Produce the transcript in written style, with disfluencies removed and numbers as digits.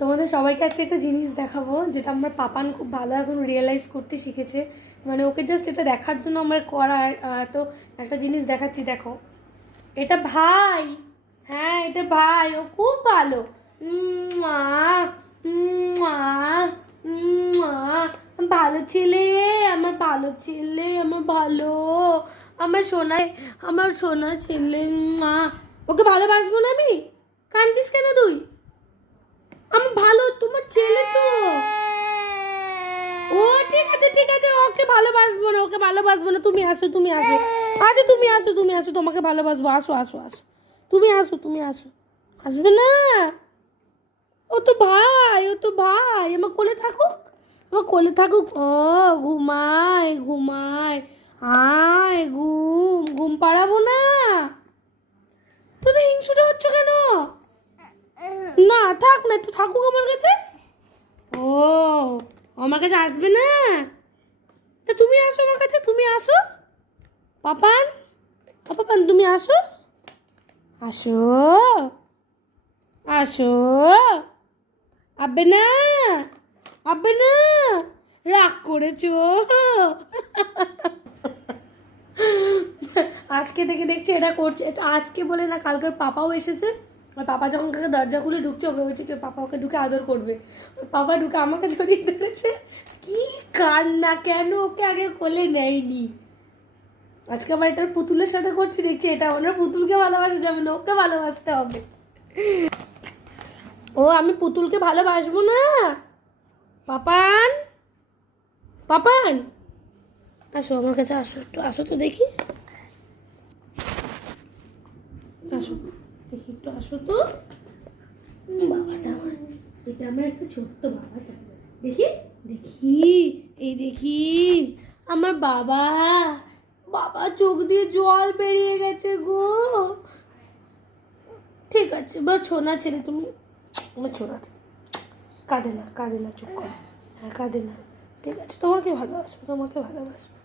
তোমাদের সবাইকে আজকে একটা জিনিস দেখাবো, যেটা আমার পাপান খুব ভালো এখন রিয়েলাইজ করতে শিখেছে। মানে ওকে জাস্ট এটা দেখার জন্য আমার করা। তো একটা জিনিস দেখাচ্ছি, দেখো। এটা ভাই, হ্যাঁ এটা ভাই, ও খুব ভালো। মা মা মা, ভালো ছেলে, আমার ভালো ছেলে, আমার ভালো, আমার সোনায়, আমার সোনা ছেলে। মা, ওকে ভালোবাসবো না আমি? কাঁদছিস কেন তুই? আমার ভালো, তোমার ছেলে তো। ও ঠিক আছে ঠিক আছে, ওকে ভালোবাসবো না, ওকে ভালোবাসবো না। তুমি আসো, তুমি আসো, আচ্ছা তুমি আসো, তুমি আসো, তোমাকে ভালোবাসবো। আসো আসো আসো, তুমি আসো, তুমি আসো। আসবে না? ও তো ভাই, ও তো ভাই, আমার কোলে থাকুক, আমার কোলে থাকুক। ও ঘুমায় ঘুমায়, আয় ঘুম, ঘুম পাড়াবো না? তো হিংসুটা হচ্ছে কেন? না থাক না, একটু থাকুক আমার কাছে। ও আমার কাছে আসবে না? তা তুমি আসো আমার কাছে, তুমি আসো। পাপান, পাপান তুমি আসো, আসো আসো। আবে না, আবে না, রাগ করেছো? আজকে থেকে দেখছি এটা করছে। আজকে বলে না, কালকের পাপাও এসেছে। আর পাপা যখন কাকে দরজা খুলে ঢুকছে, ওকে হয়েছে কি পাপা ওকে ঢুকে আদর করবে। পাপা ঢুকে আমাকে জড়িয়ে ধরেছে। কি কান্না, কেন ওকে আগে কোলে নেয়নি? আজকে আবার এটার পুতুলের সাথে করছি, দেখছি এটা ওনার পুতুলকে ভালোবাসা যাবে না, ওকে ভালোবাসতে হবে। ও আমি পুতুলকে ভালোবাসবো না? পাপান, পাপান আসো আমার কাছে, আসো একটু, আসো তো দেখি, আসো দেখি একটু, আসো তো। বাবাটা আমার, এটা আমার একটা ছোট্ট বাবাটা, দেখি দেখি, এই দেখি আমার বাবা। বাবা চোখ দিয়ে জল বেরিয়ে গেছে গো। ঠিক আছে বা ছোনা ছেলে তুমি, আমার ছোনা, কাঁদে না কাঁদে না, চুপ করো। হ্যাঁ কাঁদে না, ঠিক আছে, তোমাকে ভালোবাসবো, তোমাকে ভালোবাসবো।